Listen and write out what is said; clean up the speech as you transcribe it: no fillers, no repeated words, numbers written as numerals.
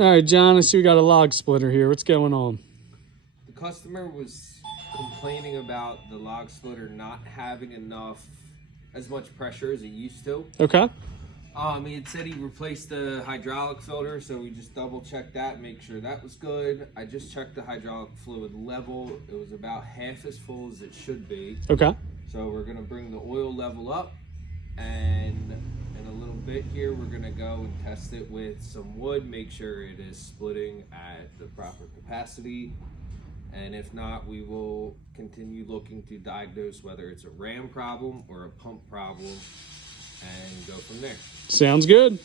All right, John, I see we got a log splitter here. What's going on? The customer was complaining about the log splitter not having as much pressure as it used to. Okay. He had said he replaced the hydraulic filter, so we just double checked that, make sure that was good. I just checked the hydraulic fluid level. It was about half as full as it should be. Okay. So we're gonna bring the oil level up, and in a little bit here, we're gonna go and test it with some wood, make sure it is splitting at the proper capacity. And if not, we will continue looking to diagnose whether it's a ram problem or a pump problem and go from there. Sounds good.